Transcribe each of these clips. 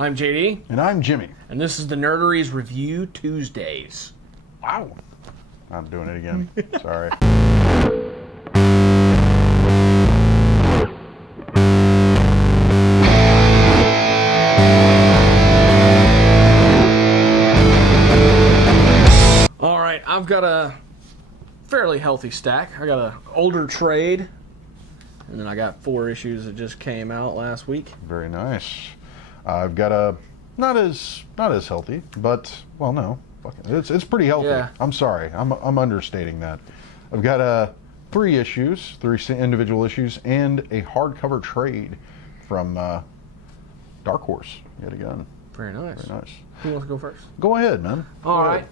I'm JD. And I'm Jimmy. And this is the Nerderies Review Tuesdays. Wow. I'm doing it again. Sorry. All right, I've got a fairly healthy stack. I got an older trade, and then I got 4 issues that just came out last week. Very nice. I've got a not as healthy, but well, no, it's pretty healthy. Yeah. I'm sorry, I'm understating that. I've got 3 issues, 3 individual issues, and a hardcover trade from Dark Horse yet again. Very nice. Very nice. Who wants to go first? Go ahead, man. All right.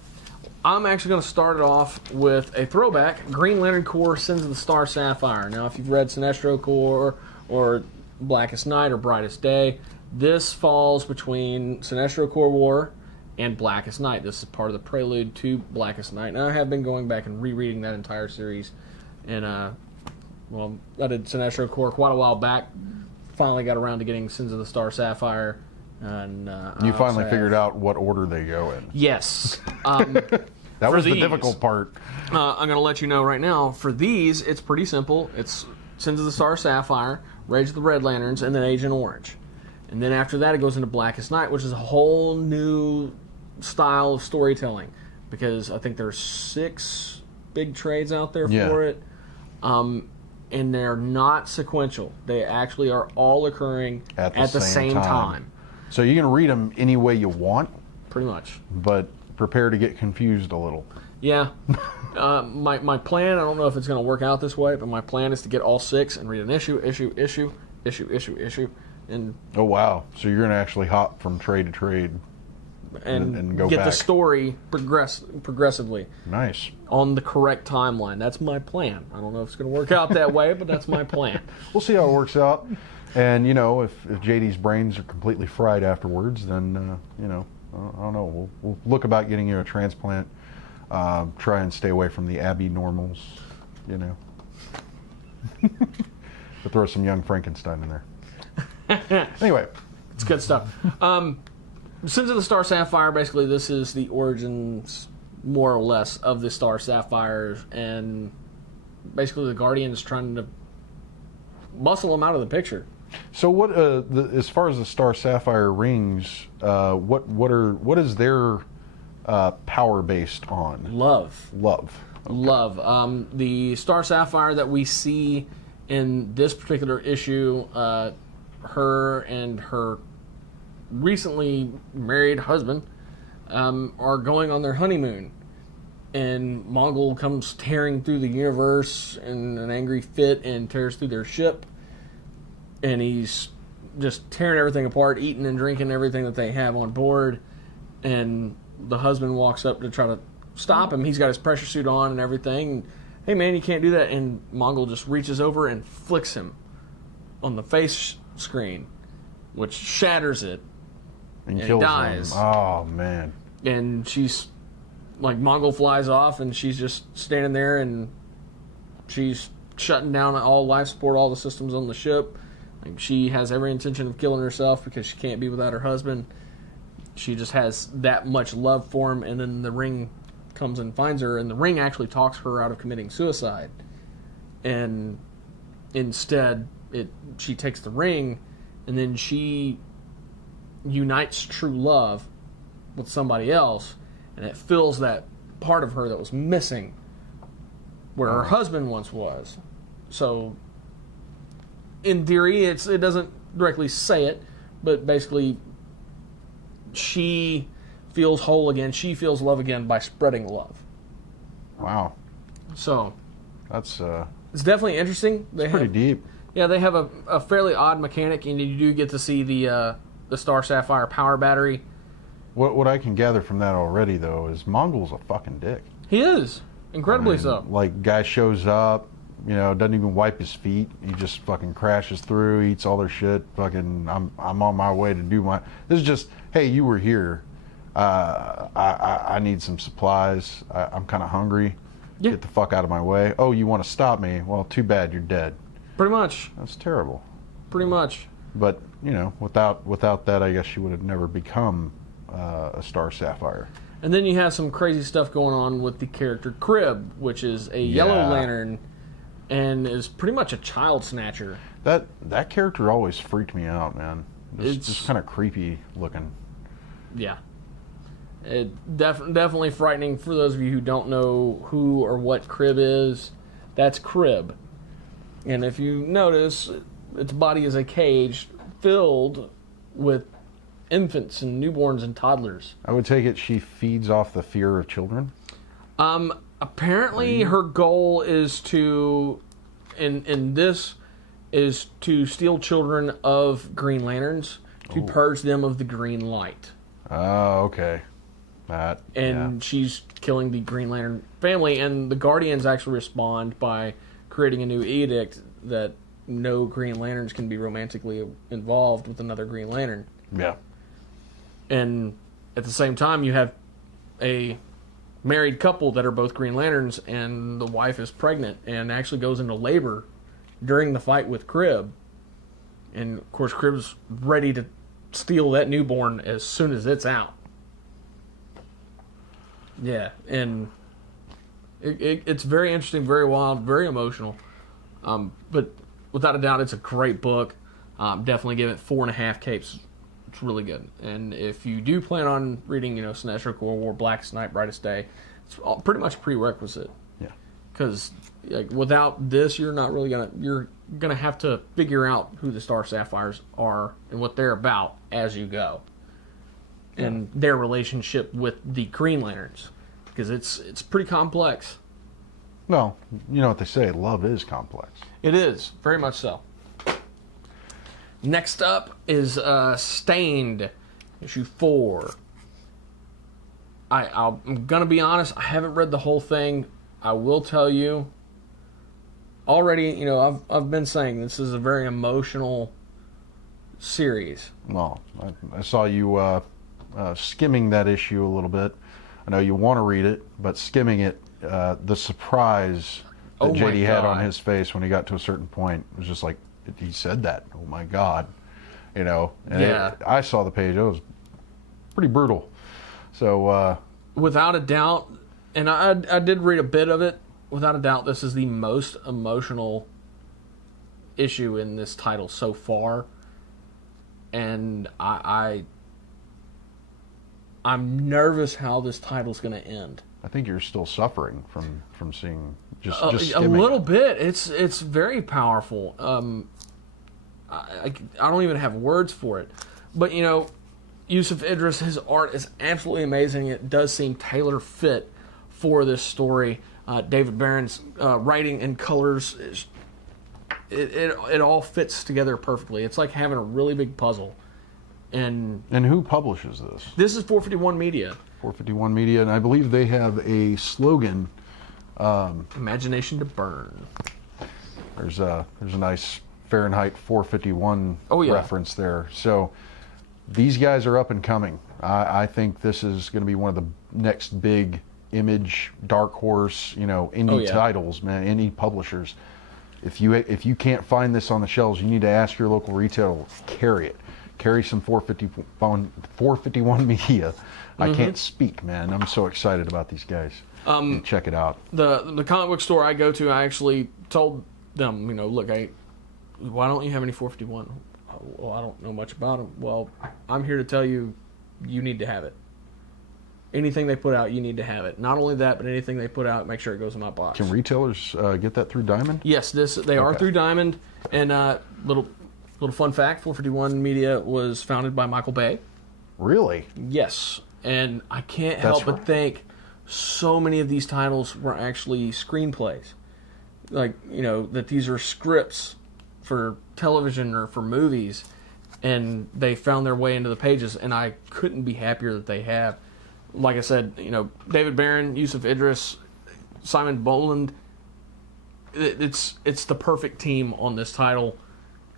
I'm actually going to start it off with a throwback, Green Lantern Corps Sins of the Star Sapphire. Now, if you've read Sinestro Corps or Blackest Night or Brightest Day, this falls between Sinestro Corps War and Blackest Night. This is part of the prelude to Blackest Night. Now, I have been going back and rereading that entire series. And, well, I did Sinestro Corps quite a while back. Finally got around to getting Sins of the Star Sapphire. And you finally figured out what order they go in. Yes. That was the difficult part. I'm going to let you know right now, for these, it's pretty simple. It's Sins of the Star Sapphire, Rage of the Red Lanterns, and then Agent Orange. And then after that, it goes into Blackest Night, which is a whole new style of storytelling. Because I think there's 6 big trades out there for it. And they're not sequential. They actually are all occurring at the same time. So you can read them any way you want. Pretty much. But prepare to get confused a little. Yeah. My plan, I don't know if it's going to work out this way, but my plan is to get all 6 and read an issue. And oh, wow. So you're going to actually hop from trade to trade and go get back. the story progressively. Nice. On the correct timeline. That's my plan. I don't know if it's going to work out that way, but that's my plan. We'll see how it works out. And, you know, if JD's brains are completely fried afterwards, then, you know, I don't know. We'll look about getting you a transplant. Try and stay away from the Abbey normals, you know. But throw some young Frankenstein in there. Anyway. It's good stuff. Sins of the Star Sapphire, basically, this is the origins, more or less, of the Star Sapphires. And basically the Guardians trying to muscle them out of the picture. So what, as far as the Star Sapphire rings, what is their power based on? Love. Okay. Love. The Star Sapphire that we see in this particular issue, her and her recently married husband are going on their honeymoon. And Mongol comes tearing through the universe in an angry fit and tears through their ship. And he's just tearing everything apart, eating and drinking everything that they have on board. And the husband walks up to try to stop him. He's got his pressure suit on and everything. Hey, man, you can't do that. And Mongol just reaches over and flicks him on the face screen, which shatters it. And kills kills dies. him. Oh, man. And she's, like, Mongol flies off, and she's just standing there, and she's shutting down all life support, all the systems on the ship. Like, she has every intention of killing herself because she can't be without her husband. She just has that much love for him, and then the ring comes and finds her, and the ring actually talks her out of committing suicide. And instead, she takes the ring, and then she unites true love with somebody else, and it fills that part of her that was missing where her husband once was. So, in theory, it doesn't directly say it, but basically, she feels whole again. She feels love again by spreading love. Wow. So, That's it's definitely interesting. It's pretty deep. Yeah, they have a fairly odd mechanic, and you do get to see the Star Sapphire power battery. What I can gather from that already, though, is Mongol's a fucking dick. He is. Incredibly so. Like, guy shows up, you know, doesn't even wipe his feet. He just fucking crashes through, eats all their shit. Fucking, I'm on my way to do my... This is just, hey, you were here. I need some supplies. I'm kind of hungry. Yeah. Get the fuck out of my way. Oh, you want to stop me? Well, too bad, you're dead. Pretty much. That's terrible. Pretty much. But without that, I guess she would have never become a Star Sapphire. And then you have some crazy stuff going on with the character Crib, which is a Yellow Lantern and is pretty much a child snatcher. That character always freaked me out, man. It's just kind of creepy looking. Yeah. Definitely frightening for those of you who don't know who or what Crib is. That's Crib. And if you notice, its body is a cage filled with infants and newborns and toddlers. I would take it she feeds off the fear of children. Apparently her goal is to, in this, is to steal children of Green Lanterns to purge them of the green light. Oh, okay. She's killing the Green Lantern family, and the Guardians actually respond by creating a new edict that no Green Lanterns can be romantically involved with another Green Lantern. Yeah. And at the same time, you have a married couple that are both Green Lanterns, and the wife is pregnant and actually goes into labor during the fight with Crib. And, of course, Crib's ready to steal that newborn as soon as it's out. Yeah, and it's very interesting, very wild, very emotional. But without a doubt, it's a great book. Definitely give it 4.5 capes. It's really good. And if you do plan on reading, Sinestro Cold War, Black Night, Brightest Day, it's pretty much a prerequisite. Yeah. Because without this, you're gonna have to figure out who the Star Sapphires are and what they're about as you go, and their relationship with the Green Lanterns, because it's pretty complex. Well, you know what they say, love is complex. It is, very much so. Next up is Stained, issue 4. I'm gonna be honest, I haven't read the whole thing. I will tell you, already, I've been saying this is a very emotional series. Well, I saw you skimming that issue a little bit. I know you want to read it, but skimming it, the surprise that JD had on his face when he got to a certain point was just like, he said that. Oh my God. And I saw the page. It was pretty brutal. So, without a doubt, and I did read a bit of it, without a doubt, this is the most emotional issue in this title so far. And I'm nervous how this title's going to end. I think you're still suffering from seeing just a little bit. It's very powerful. I don't even have words for it. But Yusuf Idris, his art is absolutely amazing. It does seem tailor fit for this story. David Barron's writing and colors it all fits together perfectly. It's like having a really big puzzle. And who publishes this? This is 451 Media. 451 Media, and I believe they have a slogan. Imagination to burn. There's a nice Fahrenheit 451 reference there. So these guys are up and coming. I think this is going to be one of the next big Image, Dark Horse, indie titles, man, indie publishers. If you can't find this on the shelves, you need to ask your local retailer, carry it. Carry some 451 Media. Mm-hmm. I can't speak, man. I'm so excited about these guys. Check it out. The comic book store I go to, I actually told them, look, why don't you have any 451? Well, I don't know much about them. Well, I'm here to tell you, you need to have it. Anything they put out, you need to have it. Not only that, but anything they put out, make sure it goes in my box. Can retailers get that through Diamond? Yes, they are through Diamond. And little fun fact: 451 Media was founded by Michael Bay. Really? Yes, and I can't help but think so many of these titles were actually screenplays. Like that these are scripts for television or for movies, and they found their way into the pages. And I couldn't be happier that they have. Like I said, David Barron, Yusuf Idris, Simon Boland. It's the perfect team on this title.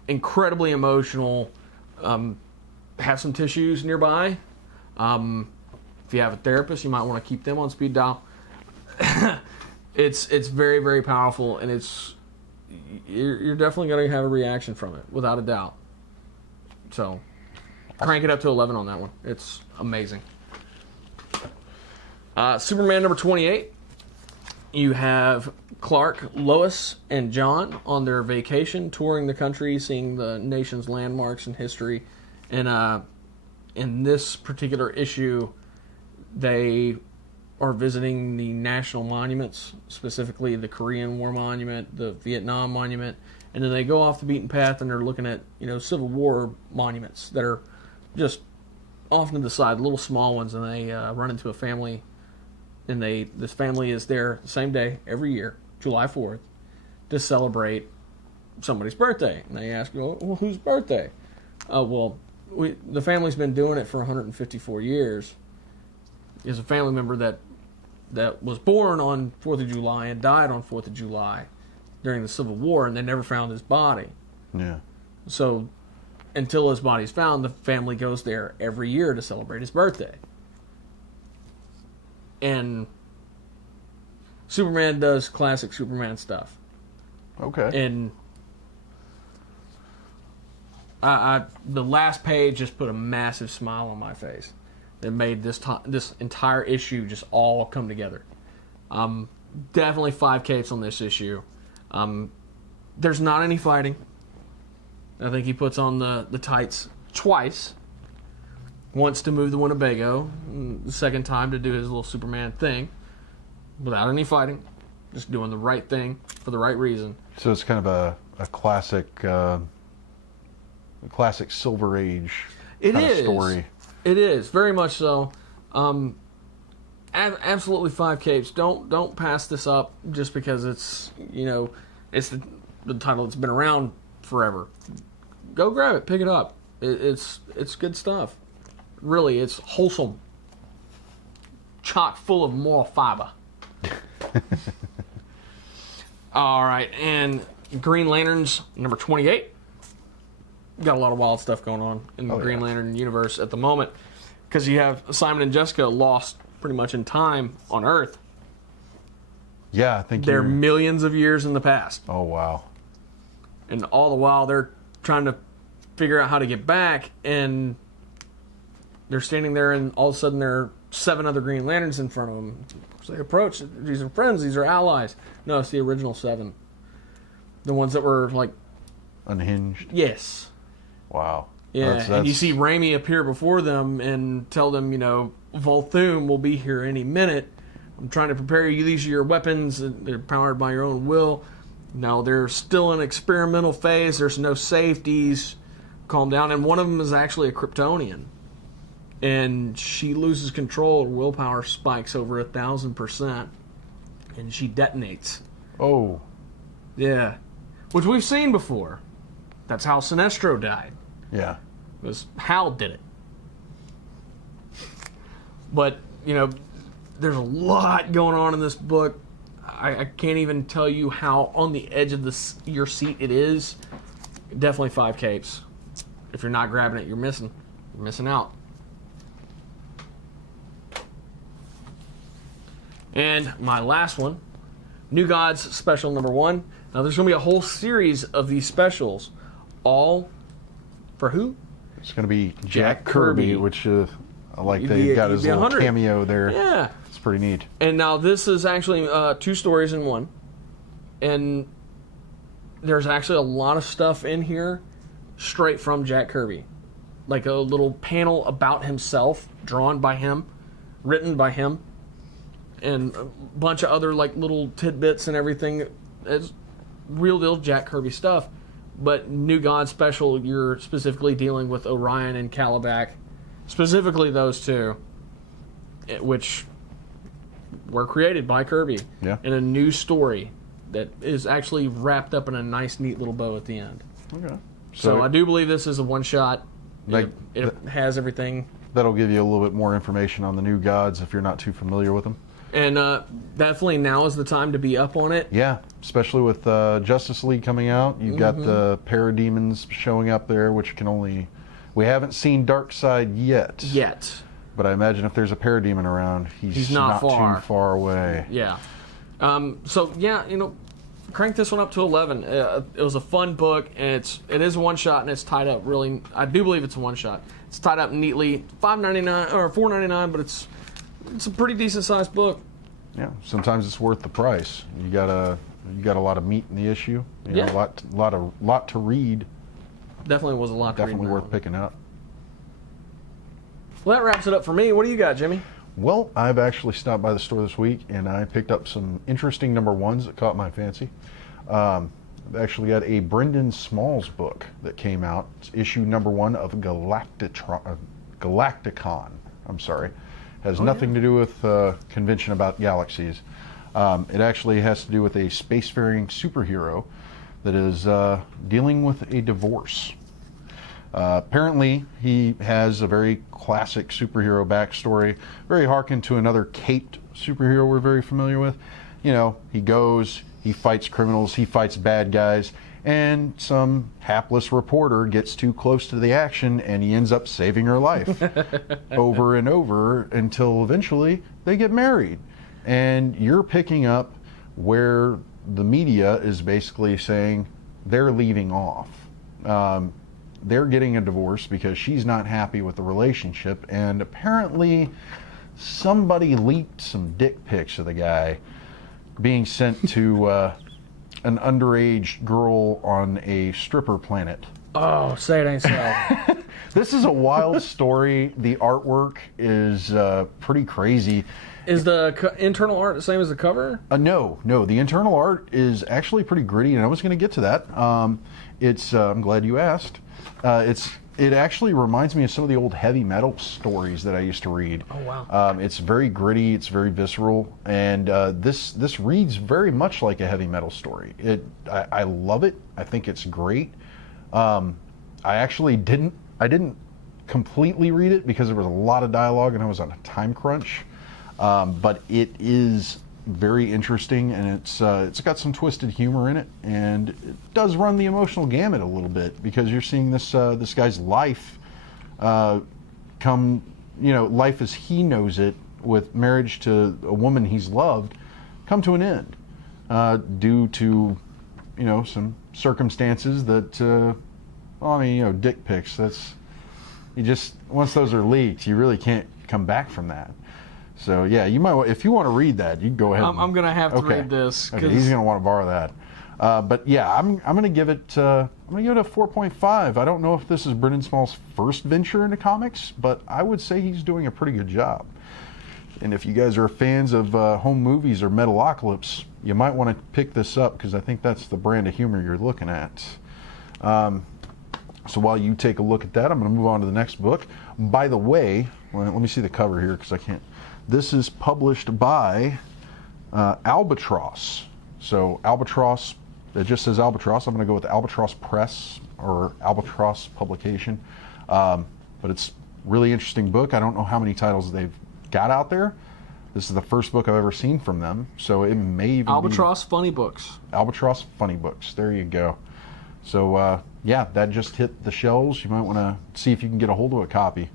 Incredibly emotional. Have some tissues nearby. If you have a therapist, you might want to keep them on speed dial. It's very, very powerful, and you're definitely going to have a reaction from it, without a doubt. So crank it up to 11 on that one. It's amazing. Superman number 28. You have Clark, Lois, and John on their vacation, touring the country, seeing the nation's landmarks and history. And in this particular issue, they are visiting the national monuments, specifically the Korean War Monument, the Vietnam Monument, and then they go off the beaten path and they're looking at, Civil War monuments that are just off to the side, little small ones, and they run into a family, and this family is there the same day every year, July 4th, to celebrate somebody's birthday. And they ask, well, whose birthday? The family's been doing it for 154 years. There's a family member that was born on 4th of July and died on 4th of July during the Civil War, and they never found his body. Yeah. So until his body's found, the family goes there every year to celebrate his birthday. And Superman does classic Superman stuff. Okay. And the last page just put a massive smile on my face. That made this entire issue just all come together. Definitely 5 capes on this issue. There's not any fighting. I think he puts on the tights twice. Once to move the Winnebago, the second time to do his little Superman thing, without any fighting, just doing the right thing for the right reason. So it's kind of a classic Silver Age kind of story. It is very much so. Absolutely 5 capes. Don't pass this up just because it's it's the title that's been around forever. Go grab it, pick it up. It's good stuff. Really, it's wholesome, chock full of moral fiber. All right, and Green Lanterns number 28. Got a lot of wild stuff going on in the Green Lantern universe at the moment, because you have Simon and Jessica lost pretty much in time on Earth. Yeah, I think they're millions of years in the past. Oh, wow. And all the while they're trying to figure out how to get back, and they're standing there, and all of a sudden there are 7 other Green Lanterns in front of them. So they approach. These are friends. These are allies. No, it's the original 7. The ones that were like unhinged. Yes. Wow. Yeah, and you see Raimi appear before them and tell them, Volthoom will be here any minute. I'm trying to prepare you. These are your weapons. They're powered by your own will. Now, they're still in experimental phase. There's no safeties. Calm down. And one of them is actually a Kryptonian. And she loses control. Her willpower spikes over 1,000%. And she detonates. Oh. Yeah. Which we've seen before. That's how Sinestro died. Yeah. Because Hal did it. But, there's a lot going on in this book. I can't even tell you how on the edge of your seat it is. Definitely 5 capes. If you're not grabbing it, you're missing. You're missing out. And my last one, New Gods Special number 1. Now, there's going to be a whole series of these specials, all for who? It's going to be Jack Kirby, which I like they got his little cameo there. Yeah. It's pretty neat. And now this is actually 2 stories in one. And there's actually a lot of stuff in here straight from Jack Kirby. Like a little panel about himself, drawn by him, written by him, and a bunch of other like little tidbits and everything. It's real deal Jack Kirby stuff. But New God Special, you're specifically dealing with Orion and Calabac, specifically those 2, which were created by Kirby in a new story that is actually wrapped up in a nice, neat little bow at the end. Okay. So I do believe this is a one-shot. It has everything. That'll give you a little bit more information on the New Gods if you're not too familiar with them. And definitely now is the time to be up on it. Yeah, especially with Justice League coming out. You've got the Parademons showing up there, which can only... We haven't seen Darkseid yet. But I imagine if there's a Parademon around, he's not too far away. Yeah. cranked this one up to 11. It was a fun book, and it is a one shot, and it's tied up really. I do believe it's a one shot. It's tied up neatly, $5.99 or $4.99, but it's a pretty decent sized book. Yeah, sometimes it's worth the price. You got a lot of meat in the issue. You know, a lot to read. Definitely was a lot to read. Definitely worth picking up. Well, that wraps it up for me. What do you got, Jimmy? Well, I've actually stopped by the store this week, and I picked up some interesting number ones that caught my fancy. I've actually got a Brendan Smalls book that came out. It's issue number 1 of Galaktikon. I'm sorry. Has nothing to do with convention about galaxies. It actually has to do with a spacefaring superhero that is dealing with a divorce. Apparently, he has a very classic superhero backstory, very harkened to another caped superhero we're very familiar with. You know, he goes, he fights criminals, he fights bad guys, and some hapless reporter gets too close to the action and he ends up saving her life over and over until eventually they get married. And you're picking up where the media is basically saying they're leaving off. They're getting a divorce because she's not happy with the relationship, and apparently somebody leaked some dick pics of the guy being sent to an underage girl on a stripper planet. Oh, say it ain't so. This is a wild story. The artwork is pretty crazy. Is the internal art the same as the cover? No. The internal art is actually pretty gritty, and I was going to get to that. I'm glad you asked. It actually reminds me of some of the old heavy metal stories that I used to read. Oh wow! It's very gritty, it's very visceral, and this reads very much like a heavy metal story. I love it. I think it's great. I actually didn't completely read it because there was a lot of dialogue and I was on a time crunch. But it is very interesting, and it's got some twisted humor in it, and it does run the emotional gamut a little bit because you're seeing this guy's life life as he knows it, with marriage to a woman he's loved, come to an end due to some circumstances that dick pics. That's once those are leaked, you really can't come back from that. So yeah, you might, if you want to read that, you can go ahead. I'm going to have to read this. Okay, he's going to want to borrow that. But yeah, I'm going to give it a 4.5. I don't know if this is Brendan Small's first venture into comics, but I would say he's doing a pretty good job. And if you guys are fans of home movies or Metalocalypse, you might want to pick this up because I think that's the brand of humor you're looking at. So while you take a look at that, I'm going to move on to the next book. By the way, let me see the cover here because I can't. This is published by Albatross. So Albatross, it just says Albatross. I'm going to go with Albatross Press or Albatross Publication. But it's a really interesting book. I don't know how many titles they've got out there. This is the first book I've ever seen from them. So it may even Albatross Funny Books. Albatross Funny Books. There you go. So yeah, that just hit the shelves. You might want to see if you can get a hold of a copy.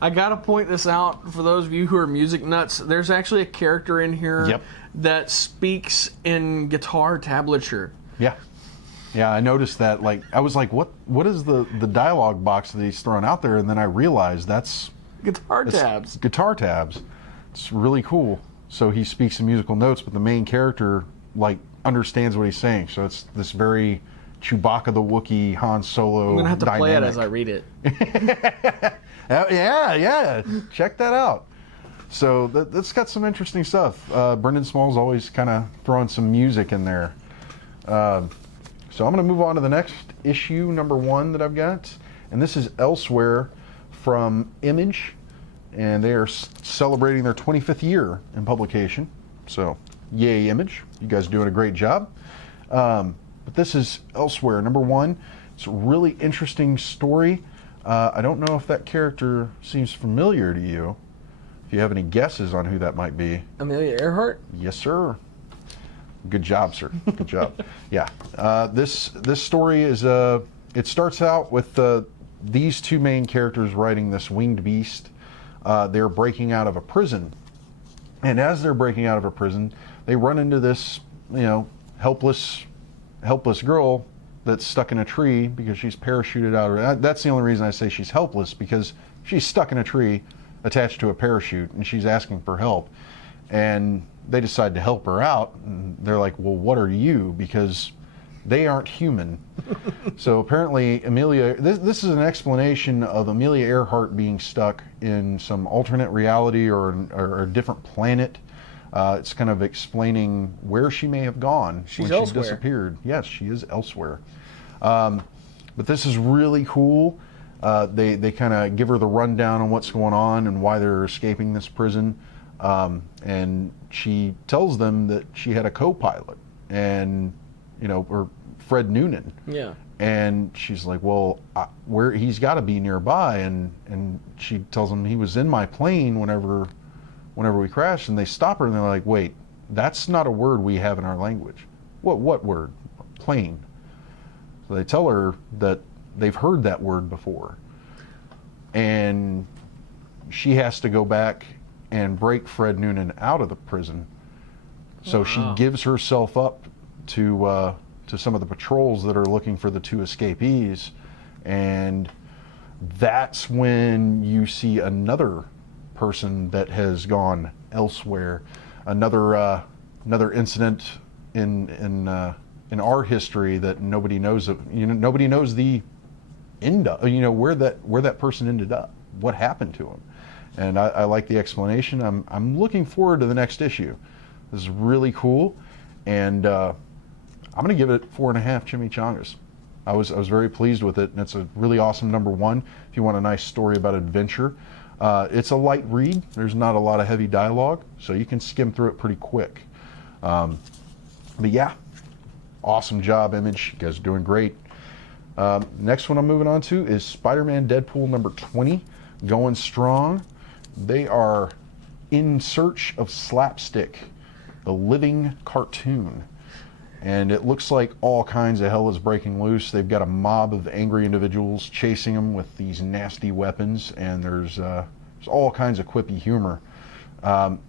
I gotta point this out for those of you who are music nuts. There's actually a character in here that speaks in guitar tablature. Yeah, I noticed that. Like, I was like, what is the dialogue box that he's throwing out there? And then I realized that's guitar tabs. Guitar tabs. It's really cool. So he speaks in musical notes, but the main character understands what he's saying. So it's this very Chewbacca the Wookiee, Han Solo. I'm gonna have to dynamic. play it as I read it. Yeah. Check that out. So that's got some interesting stuff. Brendan Small's always kind of throwing some music in there. So I'm going to move on to the next issue, number 1 that I've got. And this is Elsewhere from Image. And they are celebrating their 25th year in publication. So yay, Image. You guys are doing a great job. But this is Elsewhere, number 1. It's a really interesting story. I don't know if that character seems familiar to you. If you have any guesses on who that might be. Amelia Earhart? Yes, sir. Good job, sir. Good job. Yeah. This story is it starts out with these two main characters riding this winged beast. They're breaking out of a prison, and as they're breaking out of a prison, they run into this helpless girl that's stuck in a tree because she's parachuted out. That's the only reason I say she's helpless, because she's stuck in a tree attached to a parachute and she's asking for help. And they decide to help her out. And they're like, well, what are you? Because they aren't human. So apparently Amelia, this is an explanation of Amelia Earhart being stuck in some alternate reality or a different planet. It's kind of explaining where she may have gone when she disappeared. Yes, she is elsewhere. But this is really cool. They kind of give her the rundown on what's going on and why they're escaping this prison. And she tells them that she had a co-pilot, and or Fred Noonan. Yeah. And she's like, well, where he's got to be nearby. And she tells them he was in my plane whenever we crashed. And they stop her and they're like, wait, that's not a word we have in our language. What word? Plane. So they tell her that they've heard that word before. And she has to go back and break Fred Noonan out of the prison. So she gives herself up to some of the patrols that are looking for the two escapees, and that's when you see another person that has gone elsewhere. Another incident in our history that nobody knows of. Nobody knows the end of, where that person ended up, what happened to him. And I like the explanation. I'm looking forward to the next issue. This is really cool, and I'm going to give it 4.5 chimichangas. I was very pleased with it, and it's a really awesome #1 if you want a nice story about adventure. It's a light read. There's not a lot of heavy dialogue, so you can skim through it pretty quick. But yeah, awesome job, Image. You guys are doing great. Next one I'm moving on to is Spider-Man Deadpool #20, going strong. They are in search of Slapstick, the living cartoon. And it looks like all kinds of hell is breaking loose. They've got a mob of angry individuals chasing them with these nasty weapons, and there's all kinds of quippy humor. I'm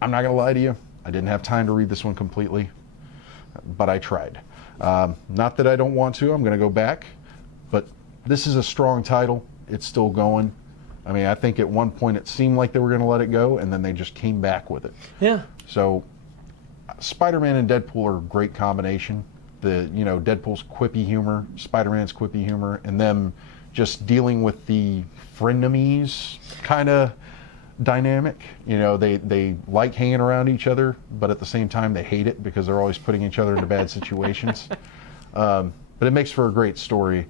not going to lie to you. I didn't have time to read this one completely, but I tried. Not that I don't want to. I'm going to go back. But this is a strong title. It's still going. I mean, I think at one point it seemed like they were going to let it go, and then they just came back with it. Yeah. So Spider-Man and Deadpool are a great combination. Deadpool's quippy humor, Spider-Man's quippy humor, and them just dealing with the frenemies kind of dynamic. They like hanging around each other, but at the same time they hate it because they're always putting each other into bad situations. But it makes for a great story.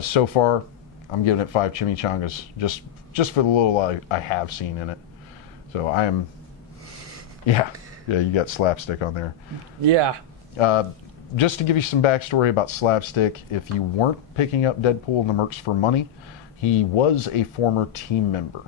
So far, I'm giving it 5 chimichangas, just for the little I have seen in it. So I am, yeah, you got Slapstick on there. Yeah. Just to give you some backstory about Slapstick, if you weren't picking up Deadpool and the Mercs for Money, he was a former team member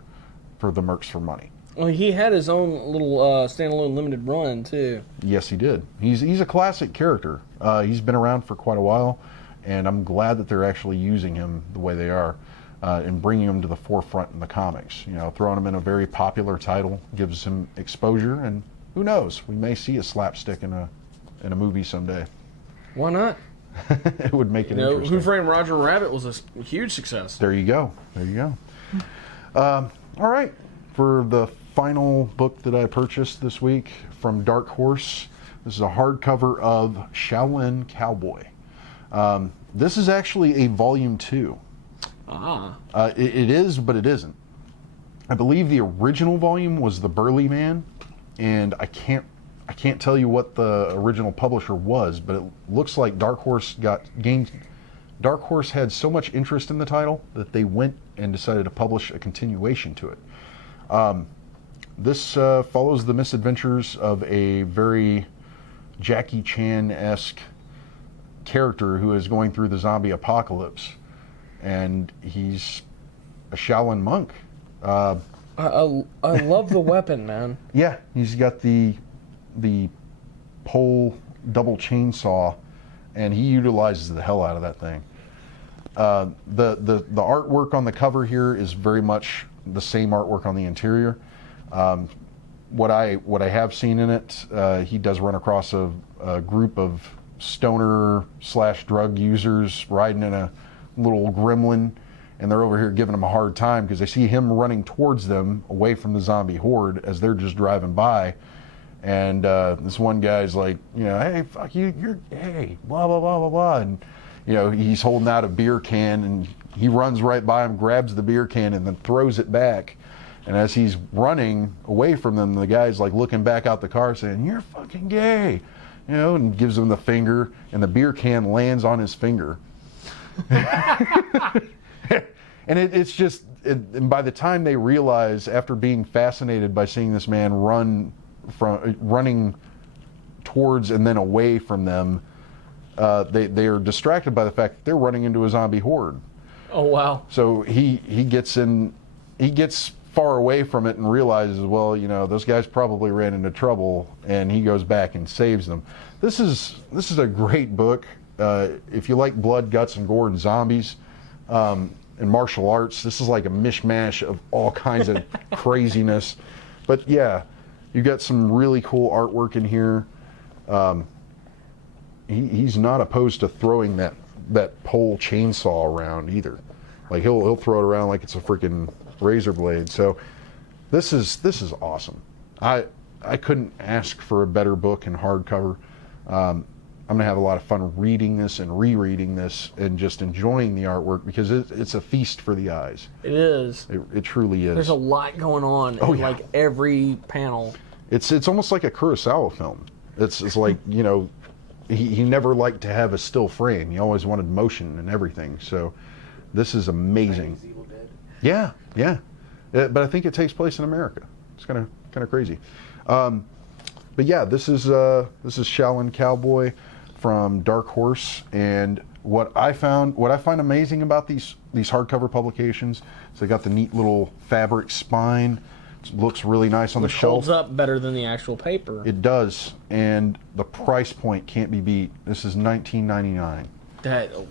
for the Mercs for Money. Well, he had his own little standalone limited run, too. Yes, he did. He's a classic character. He's been around for quite a while, and I'm glad that they're actually using him the way they are and bringing him to the forefront in the comics. Throwing him in a very popular title gives him exposure, and who knows, we may see a Slapstick in a movie someday. Why not? It would make it interesting. Who Framed Roger Rabbit was a huge success. There you go. All right. For the final book that I purchased this week from Dark Horse, this is a hardcover of Shaolin Cowboy. This is actually a volume 2. It is, but it isn't. I believe the original volume was The Burly Man, and I can't tell you what the original publisher was, but it looks like Dark Horse had so much interest in the title that they went and decided to publish a continuation to it. This follows the misadventures of a very Jackie Chan-esque character who is going through the zombie apocalypse, and he's a Shaolin monk. I love the weapon, man. Yeah, he's got the pole double chainsaw, and he utilizes the hell out of that thing. The artwork on the cover here is very much the same artwork on the interior. what I have seen in it, he does run across a group of stoner / drug users riding in a little gremlin, and they're over here giving him a hard time because they see him running towards them away from the zombie horde as they're just driving by. And this one guy's like, you know, hey, fuck you, hey, blah, blah, blah, blah, blah. And, you know, he's holding out a beer can, and he runs right by him, grabs the beer can, and then throws it back. And as he's running away from them, the guy's like looking back out the car saying, you're fucking gay, you know, and gives him the finger, and the beer can lands on his finger. And it's just, and by the time they realize, after being fascinated by seeing this man running towards and then away from them, they are distracted by the fact that they're running into a zombie horde. Oh wow! So he gets far away from it and realizes, well, you know, those guys probably ran into trouble, and he goes back and saves them. This is a great book. If you like blood, guts, and gore and zombies, and martial arts, this is like a mishmash of all kinds of craziness. But yeah, you got some really cool artwork in here. He's not opposed to throwing that pole chainsaw around either. Like he'll throw it around like it's a freaking razor blade. So this is awesome. I couldn't ask for a better book in hardcover. I'm gonna have a lot of fun reading this and rereading this and just enjoying the artwork because it's a feast for the eyes. It is. It truly is. There's a lot going on in like every panel. It's almost like a Kurosawa film. It's like, you know, he never liked to have a still frame. He always wanted motion and everything. So this is amazing. Evil Dead. Yeah. But I think it takes place in America. It's kind of crazy. But yeah, this is Shaolin Cowboy from Dark Horse, and what I find amazing about these hardcover publications is they got the neat little fabric spine. It looks really nice on the shelf. Holds up better than the actual paper. It does, and the price point can't be beat. This is $19.99.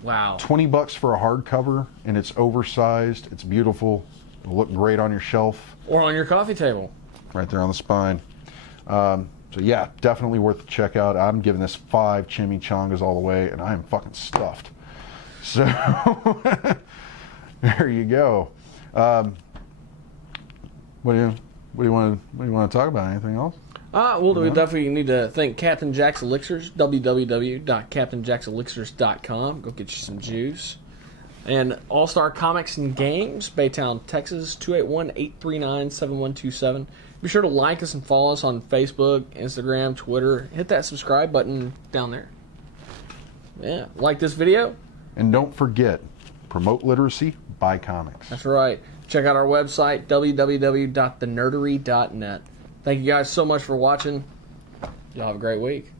Wow. $20 for a hardcover, and it's oversized. It's beautiful. It'll look great on your shelf. Or on your coffee table. Right there on the spine. So yeah, definitely worth the check out. I'm giving this 5 chimichangas all the way, and I am fucking stuffed. So there you go. What do you want to talk about? Anything else? Well, we definitely need to thank Captain Jack's Elixirs, www.captainjackselixirs.com. Go get you some juice. And All Star Comics and Games, Baytown, Texas, 281-839-7127. Be sure to like us and follow us on Facebook, Instagram, Twitter. Hit that subscribe button down there. Yeah, like this video. And don't forget, promote literacy, buy comics. That's right. Check out our website, www.thenerdery.net. Thank you guys so much for watching. Y'all have a great week.